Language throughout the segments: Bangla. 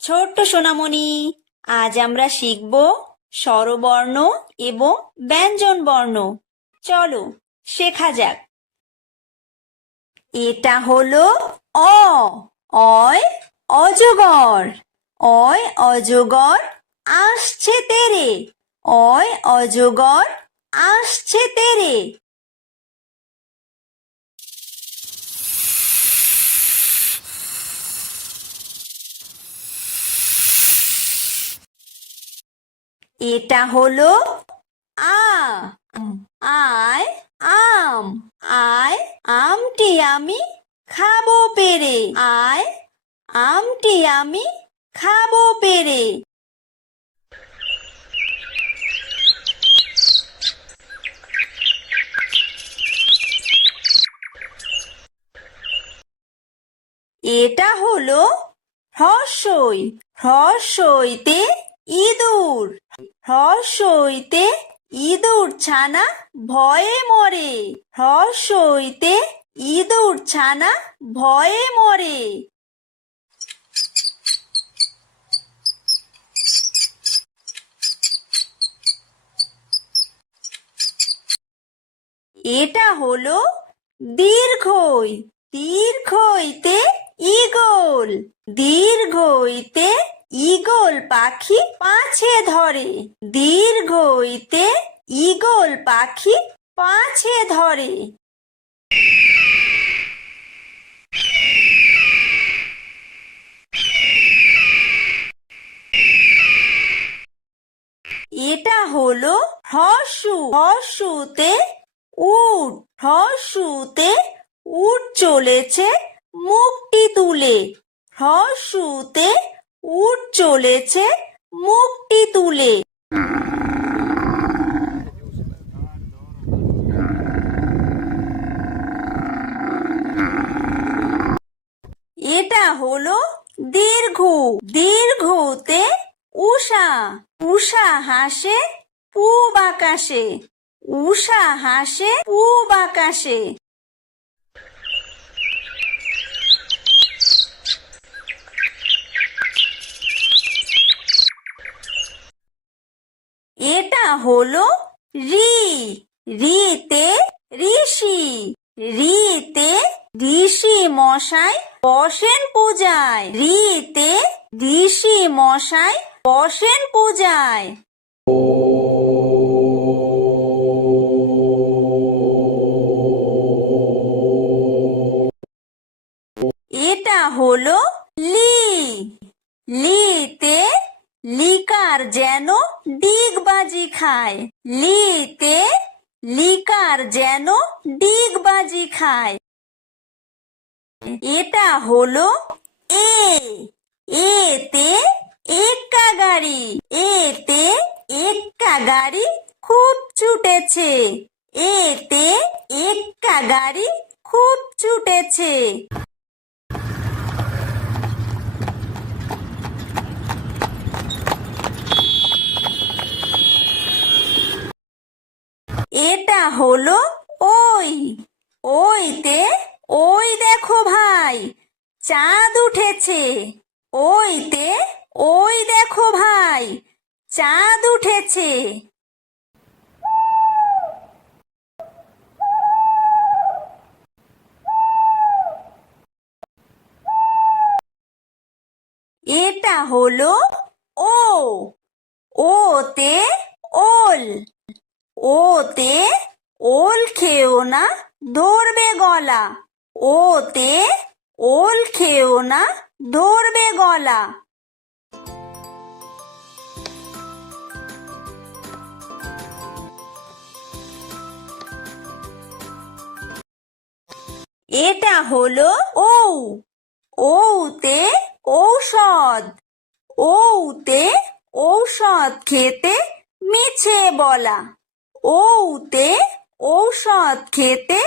ছোট্ট সোনামণি, আজ আমরা শিখব স্বরবর্ণ এবং ব্যঞ্জন বর্ণ। চলো শেখা যাক। এটা হলো অ। অয় অজগর। অয় অজগর আসছে তেরে। অয় অজগর আসছে তেরে। এটা হলো আ। আয় আম। আয় আমটি আমি খাবো পেরে। আয় আমটি আমি খাবো পেরে। এটা হলো হ্রস্বই। হ্রস্বইতে ইঁদুর। হ্রস্বইতে ইঁদুর ছানা ভয়ে মরে। হ্রস্বইতে ইঁদুর ছানা ভয়ে মরে। এটা হলো দীর্ঘই। দীর্ঘইতে ঈগল। দীর্ঘইতে ঈগল পাখি পাছে ধরে। দীর্ঘইতে ঈগল পাখি পাছে ধরে। এটা হলো হ্রস্ব। হ্রস্বতে উট। হ্রস্বতে উট চলেছে মুখটি তুলে। হ্রস্বতে উট চলেছে মুখটি তুলে। এটা হলো দীর্ঘ। দীর্ঘতে উষা। উষা হাসে পূব আকাশে। উষা হাসে পূব আকাশে। এটা হলো ঋ। ঋতে ঋষি। ঋতে ঋষি মশাই বসেন পূজায়। ঋতে ঋষি মশাই বসেন পূজায়। এটা হলো লি। লিতে লিকার যেন ডিগবাজি খায়। লিতে লিকার যেন ডিগবাজি খায়। এটা হলো এ। এতে এক্কা গাড়ি। এতে এক্কা গাড়ি খুব ছুটেছে। এতে এক্কা গাড়ি খুব ছুটেছে। এটা হলো ওই। ওইতে ওই দেখো ভাই চাঁদ উঠেছে। ওইতে ওই দেখো ভাই চাঁদ উঠেছে। এটা হলো ও। ওতে ওল। ওতে ওল খেও না ধরবে গলা। ওতে ওল খেও না ধরবে গলা। এটা হলো ঔ। ঔতে ঔষধ। ঔতে ঔষধ খেতে মিছে বলা। ঔতে ঔষধ খেতে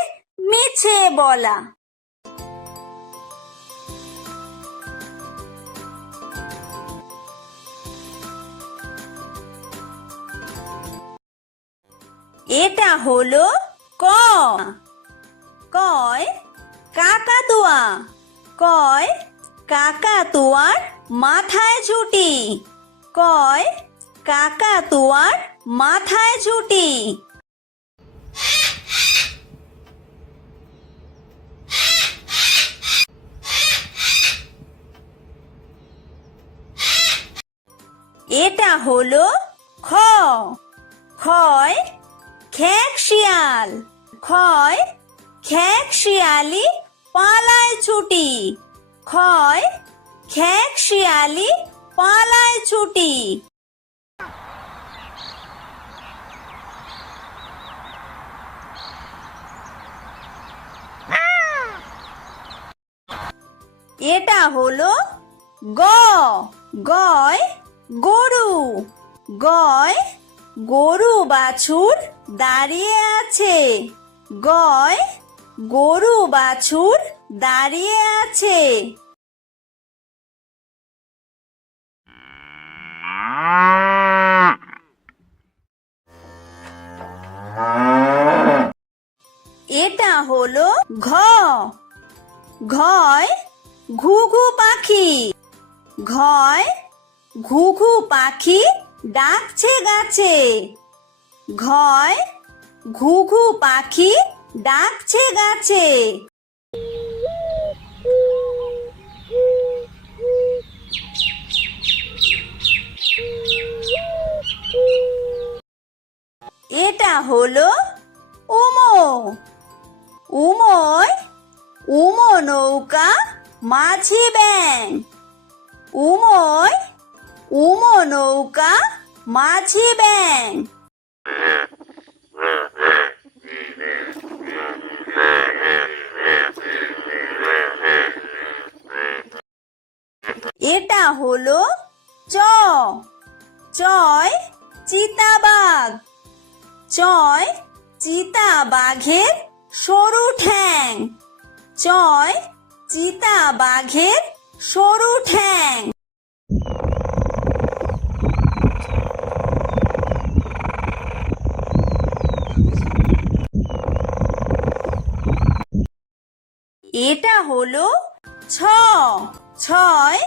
মিছে বলা। এটা হলো ক, কয় কাকাতুয়া, কয় কাকাতুয়ার মাথায় ঝুঁটি, কয় কাকাতুয়ার মাথায় ঝুঁটি। এটা হলো খ, খয় খেক শিয়াল, খয় খেক শিয়ালি পালায় ছুটি, খয় খেক শিয়ালি পালায় ছুটি। এটা হলো গ, গয় গরু, গয় গরু বাছুর দাঁড়িয়ে আছে, গয় গরু বাছুর দাঁড়িয়ে আছে। এটা হলো ঘ, ঘয় ঘুঘু পাখি, ঘয় ঘুঘু পাখি ডাকছে গাছে, ঘয় ঘুঘু পাখি ডাকছে গাছে। এটা হলো উমো, উমোয় উমো নৌকা মাঝি ব্যাং, উমোয় উমো নৌকা মাঝি ব্যাং। এটা হলো চ, চয় চিতাবাঘ, চয় চিতাবাঘের সরু ঠ্যাং, চয় চিতাবাঘের সরু ঠ্যাং। এটা হলো ছ, ছয়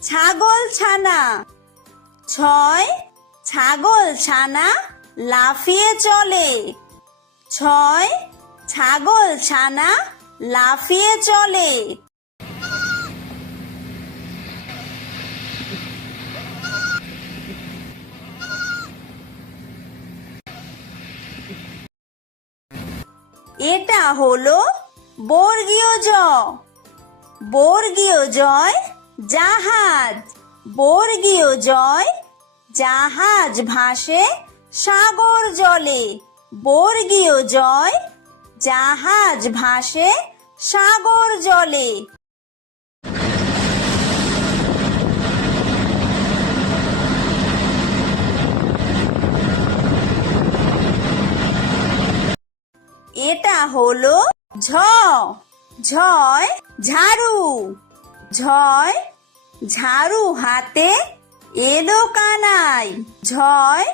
ছাগল ছানা, ছয় ছাগল ছানা লাফিয়ে চলে, ছয় ছাগল ছানা লাফিয়ে চলে। এটা হলো বর্গীয় জ, বর্গীয় জয় জাহাজ, বর্গীয় জয় জাহাজ ভাসে সাগর জলে, বর্গীয় জয় জাহাজ ভাসে সাগর জলে। এটা হলো ঝ, ঝয় ঝাড়ু, ঝয় ঝাড়ু হাতে এলো কানাই, ঝয়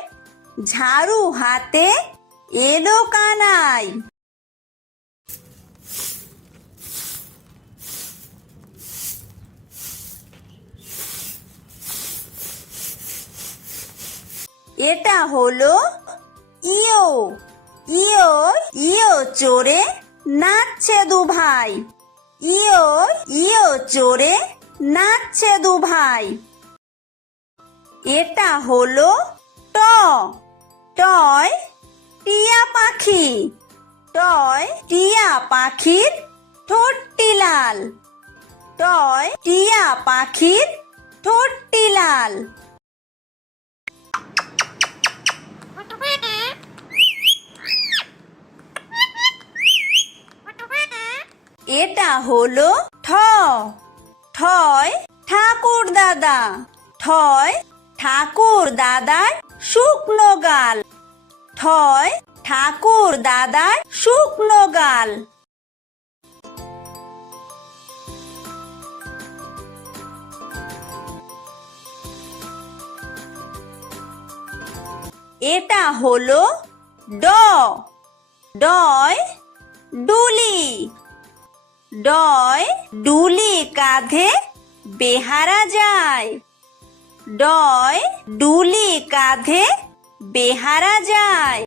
ঝাড়ু হাতে এলো কানাই। এটা হলো ইয়ো, ইয়ো ইয়ো চড়ে নাচছে দু ভাই, ইয়ো ইয়ো চড়ে নাচছে দু ভাই। এটা হলো ট, টয় টিয়া পাখি, টয় টিয়া পাখির ঠোঁটটি লাল, টয় টিয়া পাখির ঠোঁটটি লাল। এটা হলো ঠ, ঠয় ঠাকুর দাদা, ঠয় ঠাকুর দাদার শুকনো গাল, ঠয় ঠাকুর দাদার শুকনো গাল। এটা হলো ড, ডয় ডুলি, ডয় ডুলি কাঁধে বেহারা যায়, ডয় ডুলি কাঁধে বেহারা যায়।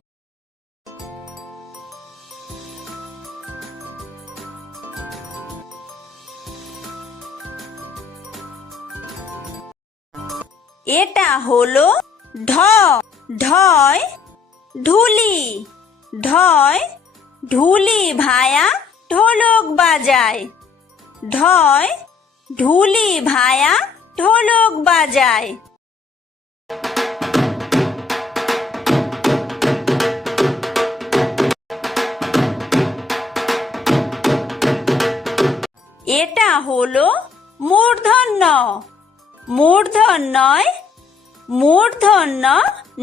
এটা হলো ঢ, ঢয় ঢুলি, ঢয় ঢুলি ভায়া ঢোলক বাজায়, ঢয় ঢুলি ভায়া ঢোলক বাজায়। এটা হলো মূর্ধন্য, মূর্ধন্যয় মূর্ধন্য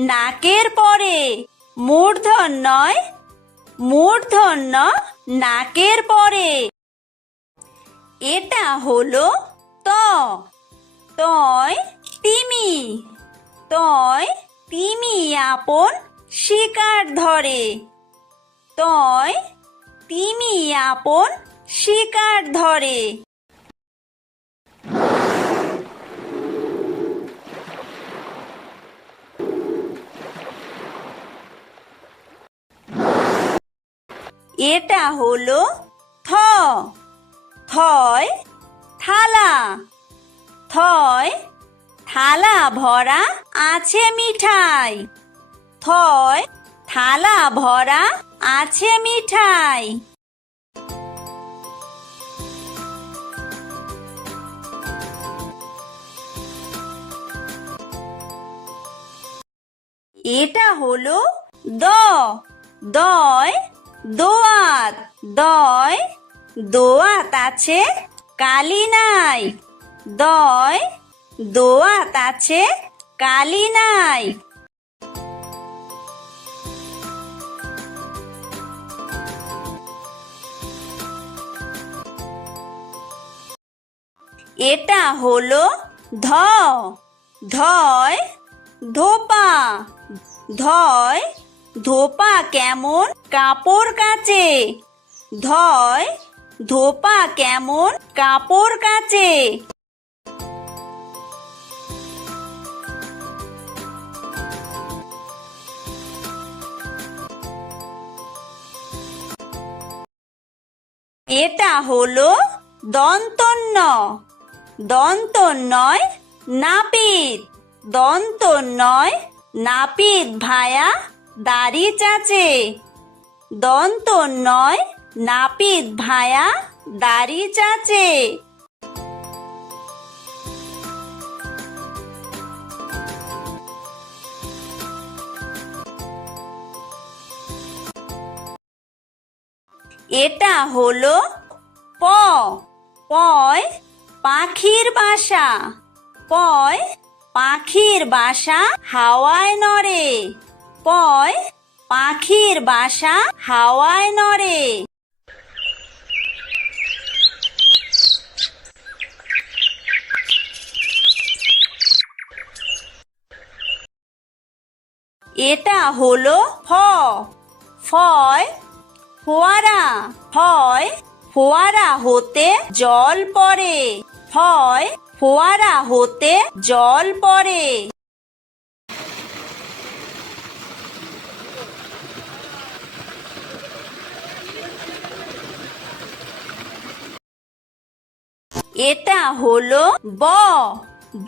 নাকের পরে, মূর্ধন্যয় মূর্ধন্য নাকের পরে। এটা হলো ত, তয় তিমি, তয় তিমি আপন শিকার ধরে, তয় তিমি আপন শিকার ধরে। এটা হলো থ, থয় থালা, থয় থালা ভরা আছে মিঠাই, থয় থালা ভরা আছে মিঠাই। এটা হলো দ, দয় দোয়াত, দয় দোয়াত আছে কালি নাই, দয় দোয়াত আছে কালি নাই। এটা হলো ধ, ধয় ধোপা, ধয় ধোপা কেমন কাপড় কাচে, ধয় ধোপা কেমন কাপড় কাচে। এটা হলো দন্তন্য, দন্তন্যয় নাপিত, দন্তন্যয় নাপিত ভায়া দাড়ি চাচে, দন্তন্যয় নাপিত ভায়া দাড়ি চাচে। এটা হলো প, পয় পাখির বাসা, পয় পাখির বাসা হাওয়ায় নড়ে, পয় পাখির বাসা হাওয়ায় নড়ে। এটা হলো ফ, ফয় ফোয়ারা, ফয় ফোয়ারা হতে জল পড়ে, ফয় ফোয়ারা হতে জল পড়ে। এটা হলো ব,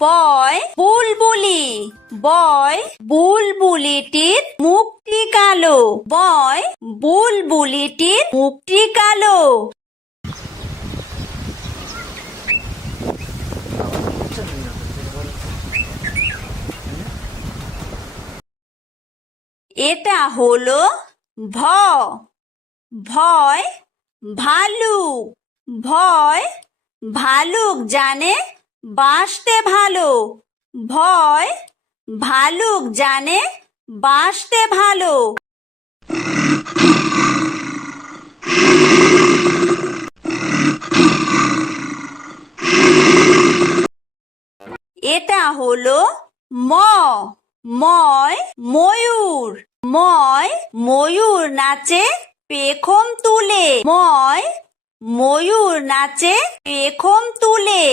বয় বুলবুলি, বয় বুলবুলিটির মুখটি কালো, বয় বুলবুলিটির মুখটি কালো। এটা হলো ভ, ভয় ভালুক, ভয় ভালুক জানে বাসতে ভালো, ভয় ভালুক জানে বাসতে ভালো। এটা হলো ম, ময় ময়ূর, ময় ময়ূর নাচে পেখম তুলে। ময় ময়ূর নাচে পেখম তুলে।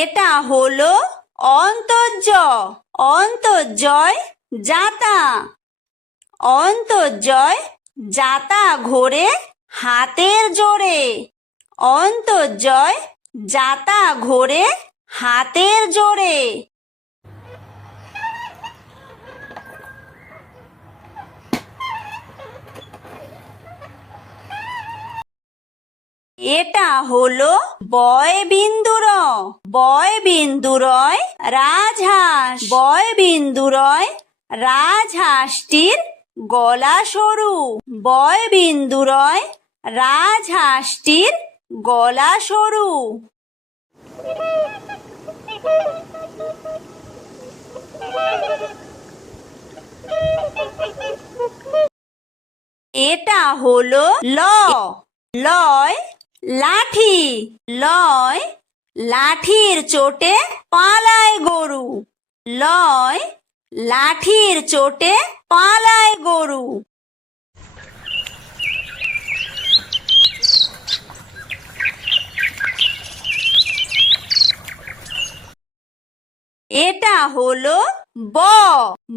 এটা হলো অন্তর্য। অন্তর্জয় যাতা। অন্তর্জয় যাতা ঘোরে হাতের জোরে। অন্তর্জয় যাতা ঘোরে হাতের জোরে। এটা হলো বয় বিন্দুর। বয় বিন্দুরয় রাজহাঁস। বয় বিন্দুরয় রাজহাঁসটির গলা সরু। বয় বিন্দুরয় রাজহাঁসটির গলা সরু। এটা হলো ল। লয় লাঠি। লয় লাঠির চোটে পালায় গরু। লয় লাঠির চোটে পালায় গরু। এটা হলো ব।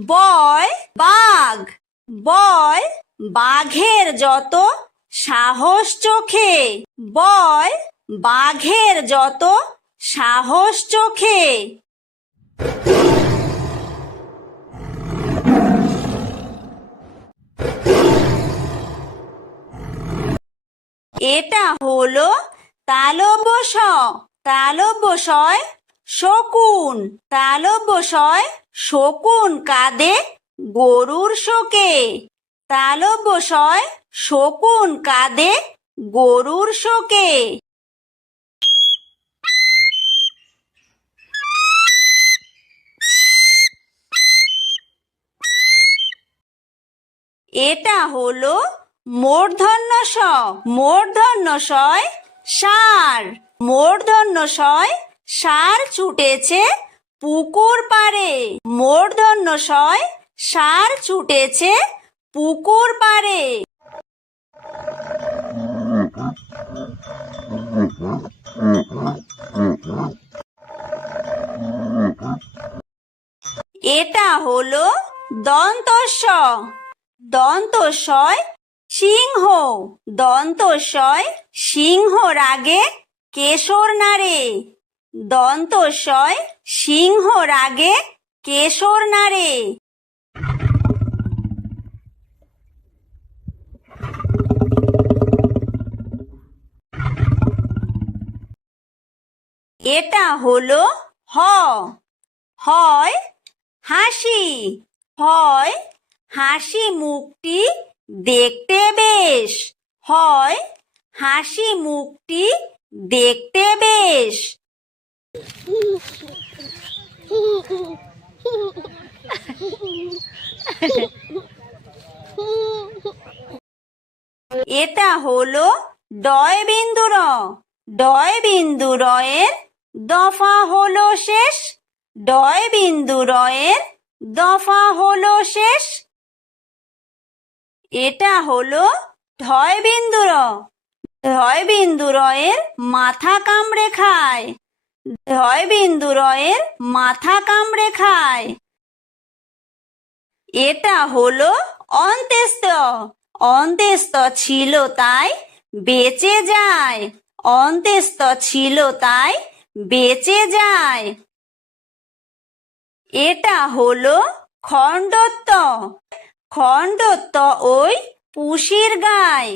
বয় বাঘ। বয় বাঘের যত সাহস চোখে। বয় বাঘের যত সাহস চোখে। এটা হলো তালব্য শ। তালব্য শয় শকুন। তালব্য শয় শকুন কাঁদে গরুর শোকে। তালব্য শয় শকুন কাঁদে গরুর শোকে। এটা হলো মূর্ধন্য ষ। মূর্ধন্য শয় ষাঁড়। মূর্ধন্য শয় ষাঁড় ছুটেছে পুকুর পাড়ে। মূর্ধন্য শয় ষাঁড় ছুটেছে পুকুর পাড়ে। এটা হলো দন্তস্ব। দন্তস্বয় সিংহ। দন্তস্বয় সিংহ রাগে কেশর নাড়ে। দন্তস্বয় সিংহ রাগে কেশর নাড়ে। এটা হলো হ। হয় হাসি। হয় হাসি মুখটি দেখতে বেশ। হয় হাসি মুখটি দেখতে বেশ। এটা হলো ডয় বিন্দুর। ডয় বিন্দুরয়ের দফা হলো শেষ। ডয় বিন্দুরয়ের দফা হলো শেষ। এটা হলো ঢয় বিন্দুর। ঢয় বিন্দুরয়ের মাথা কামড়ে খায়। ঢয় বিন্দুরয়ের মাথা কামড়ে খায়। এটা হলো অন্ত্যেস্ত। অন্ত্যেস্ত ছিল তাই বেঁচে যায়। অন্ত্যেস্ত ছিল তাই বেঁচে যায়। এটা হলো খণ্ডত্ব। খণ্ডত্ব ওই পুষির গায়।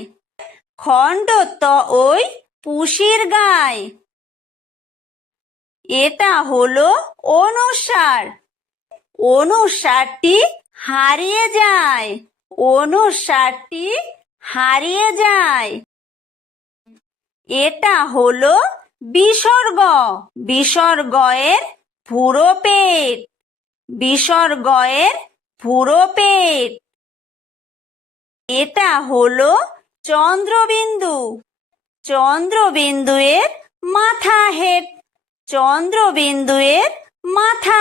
খণ্ডত্ব ওই পুষির গায়। এটা হলো অনুস্বার। অনুস্বারটি হারিয়ে যায়। অনুস্বারটি হারিয়ে যায়। এটা হলো বিসর্গ। বিসর্গয়ের পুরো পেট। বিসর্গয়ের পুরো পেট। এটা হলো চন্দ্রবিন্দু। চন্দ্রবিন্দুয়ের মাথা হেট। চন্দ্রবিন্দুয়ের মাথা